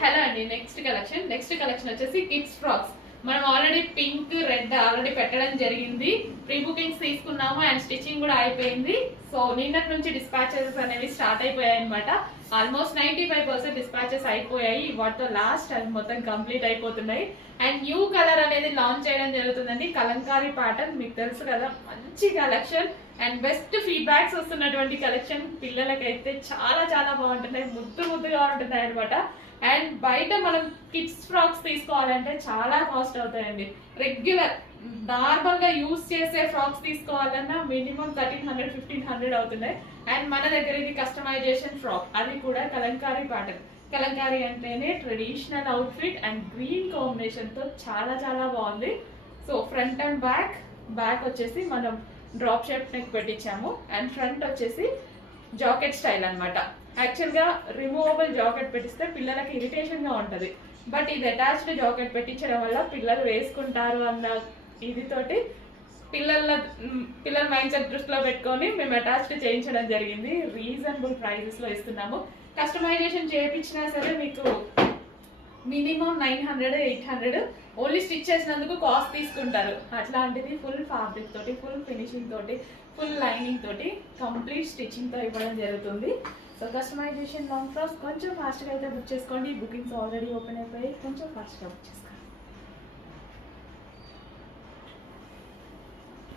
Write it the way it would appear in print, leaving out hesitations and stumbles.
Hello అండి. Next collection వచ్చేసి kids frocks. మనం ఆల్రెడీ పింక్ రెడ్ ఆల్రెడీ పెట్టడం జరిగింది. ప్రీ బుకింగ్స్ తీసుకున్నాము అండ్ స్టిచ్చింగ్ కూడా అయిపోయింది. సో నిన్నటి నుంచి డిస్పాచెస్ అనేవి స్టార్ట్ అయిపోయాయి అనమాట. ఆల్మోస్ట్ 95% డిస్పాచెస్ అయిపోయాయి. వాటితో లాస్ట్ అవి మొత్తం కంప్లీట్ అయిపోతున్నాయి. అండ్ న్యూ కలర్ అనేది లాంచ్ చేయడం జరుగుతుందండి. కలంకారీ ప్యాటర్న్ మీకు తెలుసు కదా, మంచి కలెక్షన్ అండ్ బెస్ట్ ఫీడ్బ్యాక్స్ వస్తున్నటువంటి కలెక్షన్. పిల్లలకైతే చాలా చాలా బాగుంటున్నాయి, ముద్దుగా ఉంటున్నాయి అనమాట. అండ్ బయట మనం కిడ్స్ ఫ్రాక్స్ తీసుకోవాలంటే చాలా కాస్ట్ అవుతాయండి. రెగ్యులర్ నార్మల్ గా యూజ్ చేసే ఫ్రాక్స్ తీసుకోవాలన్నా మినిమం 1300-1500 అవుతున్నాయి. అండ్ మన దగ్గర ఇది కస్టమైజేషన్ ఫ్రాక్, అది కూడా కలంకారీ ప్యాటర్న్. కలంకారీ అంటేనే traditional outfit and green combination తో చాలా చాలా బాగుంది. సో ఫ్రంట్ అండ్ బ్యాక్ వచ్చేసి మనం డ్రాప్ షేప్ నెక్ పెట్టించాము అండ్ ఫ్రంట్ వచ్చేసి జాకెట్ స్టైల్ అనమాట. యాక్చువల్గా రిమూవబుల్ జాకెట్ పెట్టిస్తే పిల్లలకి ఇరిటేషన్గా ఉంటుంది. బట్ ఇది అటాచ్డ్ జాకెట్ పెట్టించడం వల్ల పిల్లలు వేసుకుంటారు అన్న ఇదితోటి పిల్లల మైండ్ సెట్ దృష్టిలో పెట్టుకొని మేము అటాచ్డ్ చేయించడం జరిగింది. రీజనబుల్ ప్రైజెస్లో ఇస్తున్నాము. కస్టమైజేషన్ చేయించినా సరే మీకు మినిమం 900-800 ఓన్లీ స్టిచ్ చేసినందుకు కాస్ట్ తీసుకుంటారు. అట్లాంటిది ఫుల్ ఫ్యాబ్రిక్ తోటి, ఫుల్ ఫినిషింగ్ తోటి, ఫుల్ లైనింగ్ తోటి, కంప్లీట్ స్టిచ్చింగ్తో ఇవ్వడం జరుగుతుంది. సో కస్టమైజేషన్ లాంగ్ ఫ్రాక్స్ కొంచెం ఫాస్ట్గా అయితే బుక్ చేసుకోండి. బుకింగ్స్ ఆల్రెడీ ఓపెన్ అయిపోయి కొంచెం ఫాస్ట్గా బుక్ చేసుకోండి.